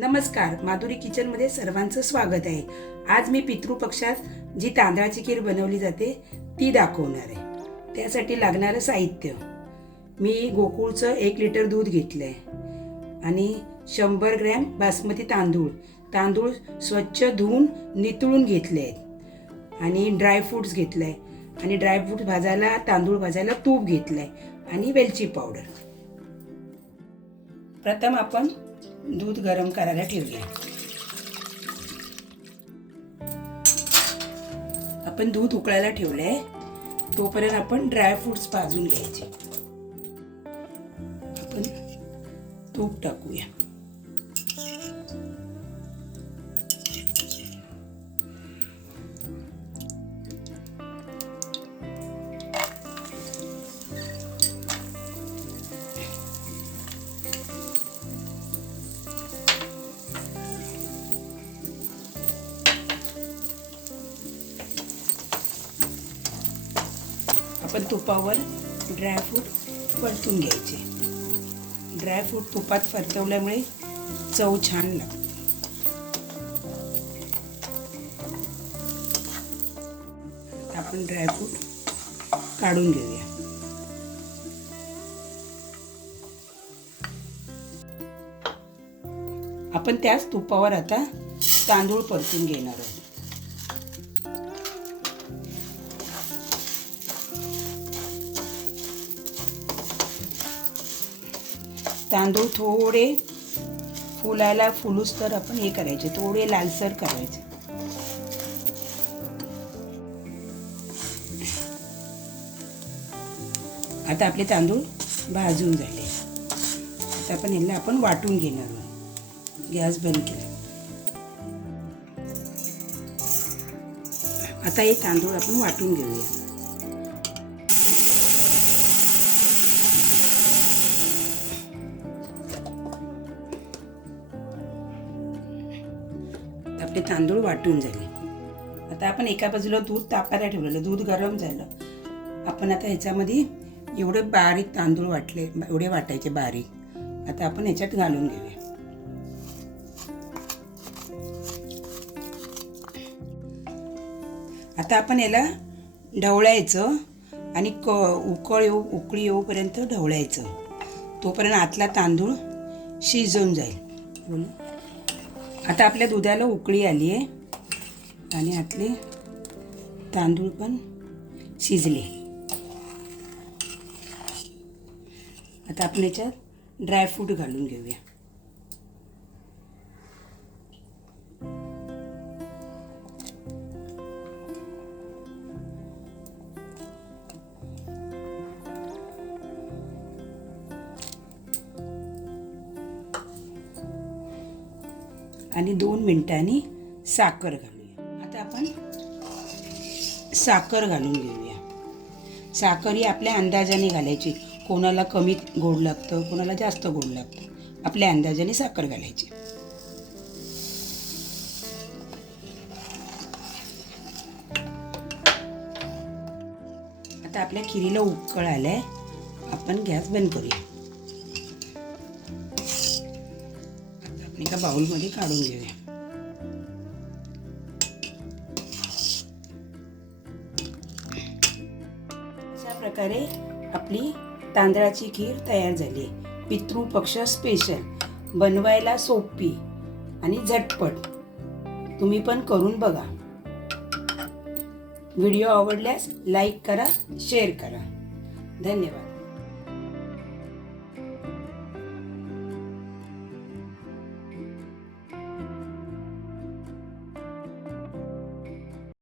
नमस्कार, माधुरी किचनमध्ये सर्वांचं स्वागत आहे. आज मी पितृपक्षात जी तांदळाची खीर बनवली जाते ती दाखवणार आहे. त्यासाठी लागणारं साहित्य, मी गोकुळचं 1 लिटर दूध घेतलं आहे आणि 100 ग्रॅम बासमती तांदूळ स्वच्छ धुवून नितळून घेतले आहेत आणि ड्रायफ्रूट्स घेतलं आहे आणि ड्रायफ्रूट भाजायला तांदूळ भाजायला तूप घेतलं आहे आणि वेलची पावडर. प्रथम आपण दूध गरम करायला ठेवूया. आपण दूध उकळायला ठेवलंय, तोपर्यंत आपण ड्रायफ्रुट्स भाजून घ्यायचे. आपण तूप टाकूया. आपण तुपावर ड्रायफ्रूट परतून घ्यायचे. ड्रायफ्रूट तुपात परतवल्यामुळे चव छान लागते. आपण ड्रायफ्रूट काढून घेऊया. आपण त्याच तुपावर आता तांदूळ परतून घेणार आहोत. तांदूळ थोडे फुलूस तर आपण हे करायचे, थोडे लालसर करायचे. आता आपले तांदूळ भाजून झाले. आता आपण याला वाटून घेणार आहोत. गॅस बंद केला. आता हे तांदूळ आपण वाटून घेऊया. आपले तांदूळ वाटून झाले. आता आपण एका बाजूला दूध तापायला ठेवलेलं, दूध गरम झालं. आपण आता ह्याच्यामध्ये एवढे बारीक तांदूळ वाटले, एवढे वाटायचे बारीक. आता आपण ह्याच्यात घालून घेऊया. आता आपण याला ढवळायचं आणि उकळी येऊपर्यंत ढवळायचं. तोपर्यंत आतला तांदूळ शिजून जाईल. आता आपल्या दुधाला उकळी आली आहे आणि आतले तांदूळ पण शिजले. आता आपण याच्यात ड्रायफ्रूट घालून घेऊया. आणि 2 मिनिटांनी साखर घालूया. आता आपण साखर घालून घेऊया. साखर ही आपल्या अंदाजाने घालायची. कोणाला कमी गोड लागतं, कोणाला जास्त गोड लागतं. आपल्या अंदाजाने साखर घालायची. आता आपल्या खिरीला उकळ आलाय. आपण गॅस बंद करूया. एका बाउलमध्ये काढून घेऊया. अशा प्रकारे आपली तांदळाची खीर तयार झाली. पितृपक्ष स्पेशल, बनवायला सोपी आणि झटपट. तुम्ही पण करून बघा. व्हिडिओ आवडल्यास लाईक करा, शेअर करा. धन्यवाद.